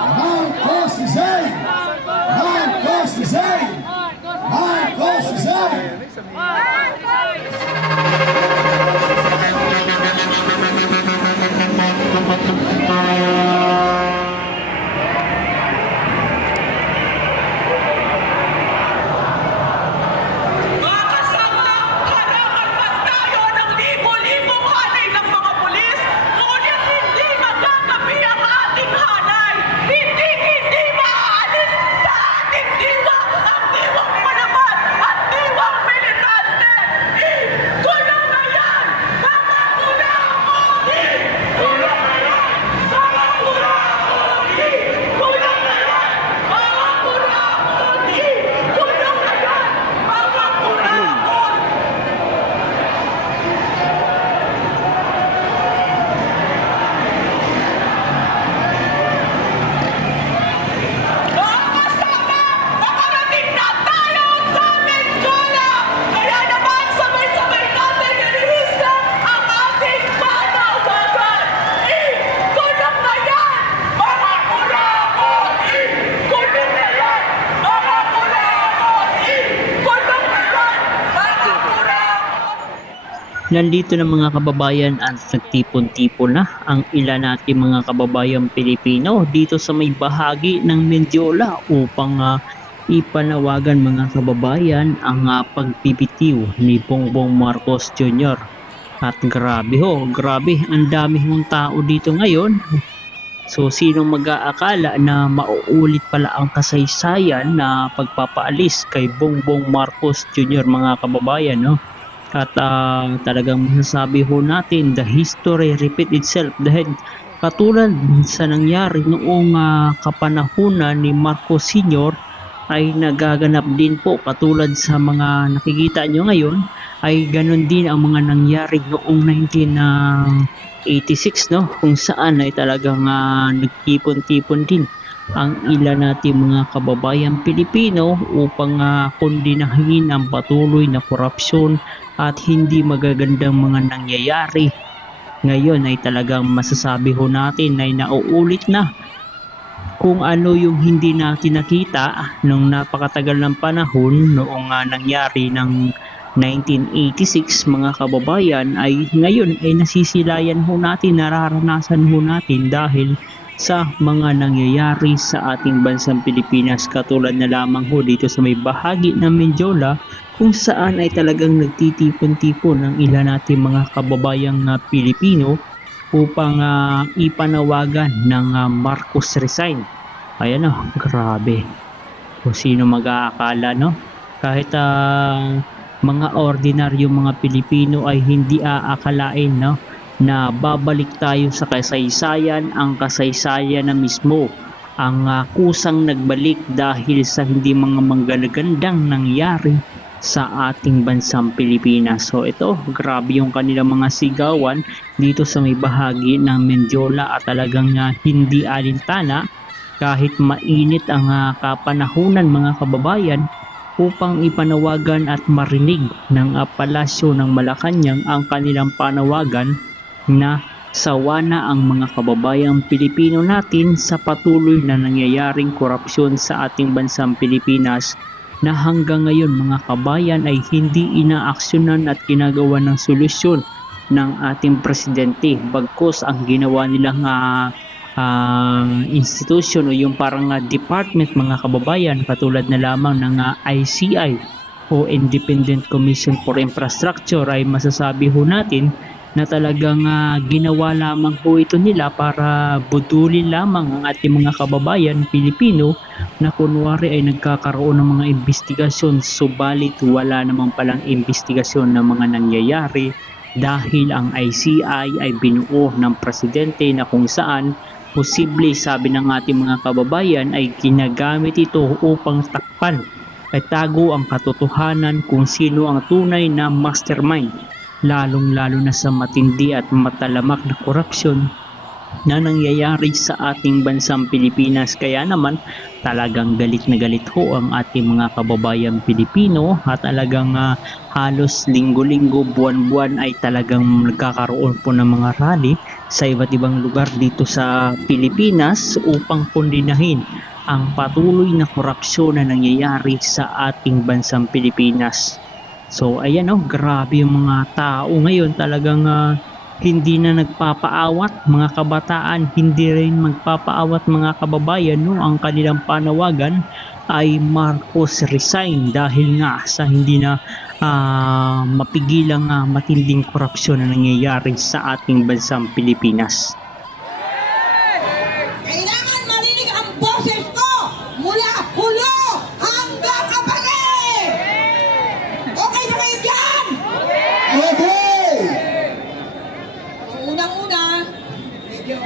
Marcos Rizal! Marcos Rizal! Marcos Rizal! Nandito na mga kababayan at nagtipon-tipon na ang ilan nating mga kababayang Pilipino dito sa may bahagi ng Mendiola upang ipanawagan mga kababayan ang pagbibitiw ni Bongbong Marcos Jr. At grabe ang dami hong tao dito ngayon. So sino mag-aakala na mauulit pala ang kasaysayan na pagpapaalis kay Bongbong Marcos Jr. mga kababayan, no? At talagang masasabi ho natin, the history repeat itself dahil katulad sa nangyari noong kapanahunan ni Marcos Sr. ay nagaganap din po katulad sa mga nakikita nyo ngayon ay ganun din ang mga nangyari noong 1986, no? Kung saan ay talagang nagtipon-tipon din ang ilan nating mga kababayang Pilipino upang kondinahin ang patuloy na korupsyon at hindi magagandang mga nangyayari. Ngayon ay talagang masasabi ho natin ay nauulit na kung ano yung hindi natin nakita nung napakatagal ng panahon noong nangyari ng 1986 mga kababayan ay ngayon ay nasisilayan ho natin, nararanasan ho natin dahil sa mga nangyayari sa ating bansang Pilipinas katulad na lamang ho dito sa may bahagi ng Mendiola kung saan ay talagang nagtitipon-tipon ang ilan nating mga kababayang Pilipino upang ipanawagan ng Marcos resign. Ayan o, grabe. Kung sino mag-aakala, no? Kahit mga ordinaryong mga Pilipino ay hindi aakalain, no? Na babalik tayo sa kasaysayan, ang kasaysayan na mismo ang kusang nagbalik dahil sa hindi mga manggagandang nangyari sa ating bansang Pilipinas. So ito, grabe yung kanilang mga sigawan dito sa may bahagi ng Mendiola at talagang hindi alintana kahit mainit ang kapanahunan mga kababayan upang ipanawagan at marinig ng palasyo ng Malacanang ang kanilang panawagan na sawa na ang mga kababayang Pilipino natin sa patuloy na nangyayaring korupsyon sa ating bansang Pilipinas na hanggang ngayon mga kabayan ay hindi inaaksyonan at ginagawa ng solusyon ng ating presidente bagkus ang ginawa nilang institution o yung parang department mga kababayan katulad na lamang ng ICI o Independent Commission for Infrastructure ay masasabi ho natin na talagang ginawa lamang po ito nila para budulin lamang ang ating mga kababayan Pilipino na kunwari ay nagkakaroon ng mga investigasyon subalit wala namang palang investigasyon ng mga nangyayari dahil ang ICI ay binuo ng presidente na kung saan posible sabi ng ating mga kababayan ay ginagamit ito upang takpan at tago ang katotohanan kung sino ang tunay na mastermind lalong-lalo na sa matindi at matalamak na korupsyon na nangyayari sa ating bansang Pilipinas. Kaya naman talagang galit na galit ho ang ating mga kababayang Pilipino at talagang halos linggo-linggo, buwan-buwan ay talagang nagkakaroon po ng mga rally sa iba't ibang lugar dito sa Pilipinas upang kondinahin ang patuloy na korupsyon na nangyayari sa ating bansang Pilipinas. So ayan grabe yung mga tao ngayon talagang hindi na nagpapaawat mga kabataan, hindi rin magpapaawat mga kababayan ang kanilang panawagan ay Marcos resign dahil nga sa hindi na mapigilang matinding korupsyon na nangyayari sa ating bansang Pilipinas. Kailangan marinig ang boses ko mula hulo hanggang kapatid! Okay ba kayo dyan? Okay! Unang-una, medyo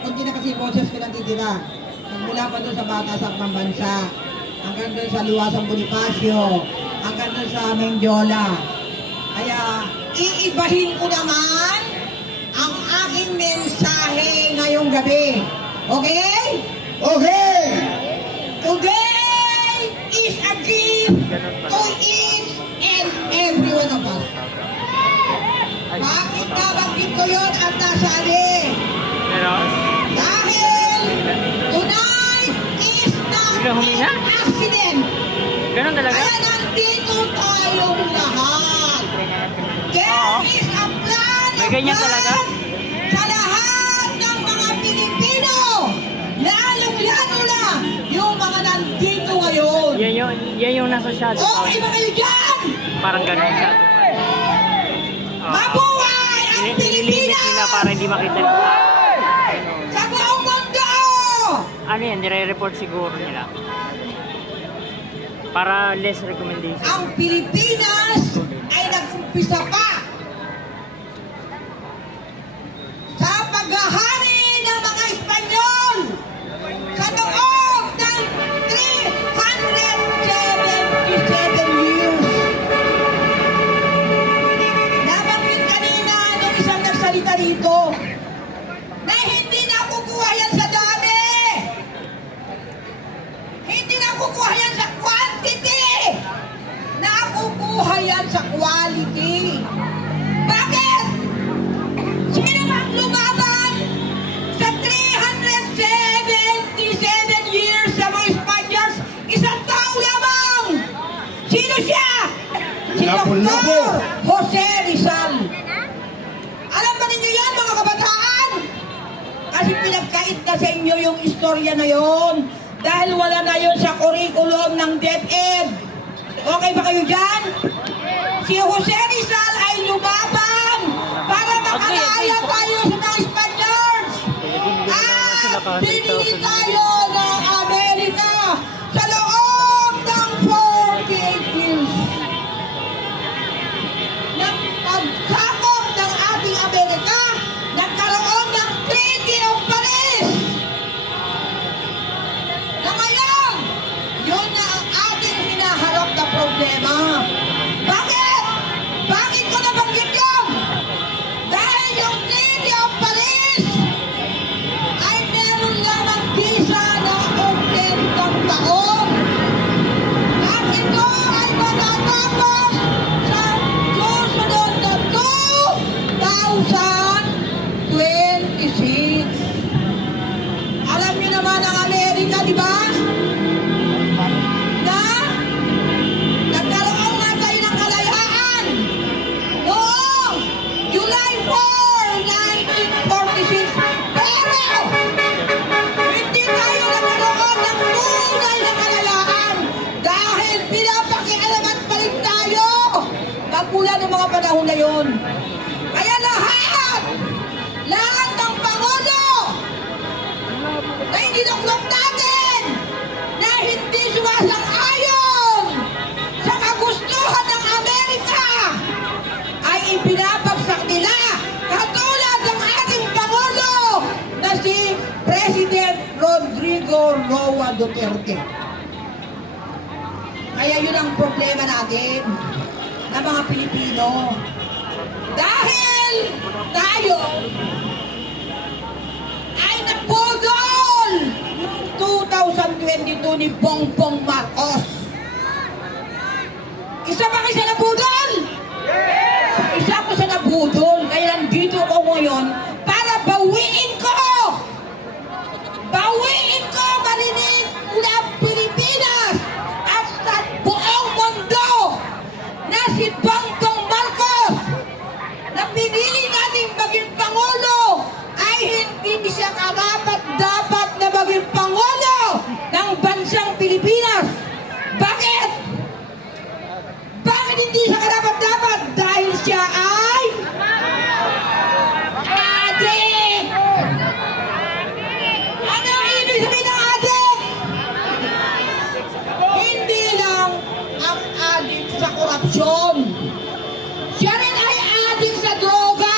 kunti na kasi boses ko lang titira. Nagmula pa doon sa Batas at Pambansa, hanggang doon sa Luwasang Bonifacio, hanggang doon sa Mendiola. Kaya iibahin ko naman ang aking mensahe ngayong gabi. Okay? Okay! Today is a gift to each and every one of us. Bakit nabanggit ko yun at nasabi? Dahil tonight is not an accident. Ganun talaga? Kaya nandito tayong lahat. There is a plan May ganyan talaga? sa lahat ng mga Pilipino. Lalong-lalo na yung mga nandito ngayon. Yan yung nasa shadow. Okay ba kayo dyan? Parang ganun siya. Mabuhay ang Pilipinas! nila para hindi makita ng tao. Sa buong mundo! Ano yan, nire-report siguro nila. Para less recommendation. Ang Pilipinas ay nag-umpisa pa sa paghahari ng mga Espanyol sa loob ng 377 years. Nabanggit kanina nung isang nagsalita dito na hindi nakukuha yan sa dami. Hindi nakukuha yan sa quantity. Nakukuha yan sa quality. Bakit? Sino bang lumaban sa 377 years sa mga Spaniards? Isang tao lamang. Sino siya? Si Lapu-lapu. Dr. Jose Rizal. Alam ba ninyo yan, mga kabataan? Kasi pinagkait na sa inyo yung istorya na yon. Dahil wala na yon sa curriculum ng DepEd. Okay ba kayo dyan? Si Jose Rizal ay lumaban para makalaya tayo sa mga Spaniards. At pinili tayo ng Amerika sa loob ng 48 years. Nang pagsakop ng ating Amerika, nagkaroon ng Treaty of Paris. Na ngayon, yun na ang ating hinaharap na problema. Bakit? Bakit ko nabanggit yun? Dahil yung Treaty of Paris ay meron lamang visa na 80 taon. At ito ay matatapos sa susunod na 2026. Alam niyo naman ang Amerika, di ba? Na nagkaroon nga tayo ng kalayaan noong July 4, 1946. Pero hindi tayo nagkaroon ng tunay na kalayaan dahil pinapakialaman pa rin tayo magmula ng mga panahon na yun. Kaya lahat ng Pangulo na iniluklok natin na hindi sumasang-ayon sa kagustuhan ng Amerika ay ipinapagsak nila katulad ng ating Pangulo na si President Rodrigo Roa Duterte. Kaya yun ang problema natin ng mga Pilipino. Dahil tayo ni Bongbong Marcos. Isa ba kayo sa nabudol? Isa ako sa nabudol, kaya nandito ako ngayon para bawiin ko! Bawiin ko, marinig mula ang Pilipinas at sa buong mundo na si Bongbong Marcos na pinili natin maging Pangulo ay hindi siya karapat-dapat na maging Pangulo ng bansang Pilipinas. Bakit? Bakit hindi siya karapat-dapat? Dahil siya ay adik! Ano ang ibig sabihin ng adik? Hindi lang ang adik sa korupsyon. Siya rin ay adik sa droga.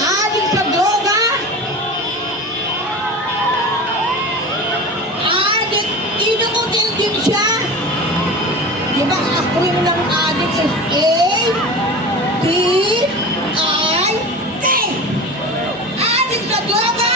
Adik sa droga. Adik, inuutil din siya. Di ba acronym ng adik is A-D-I-K? Adik sa droga.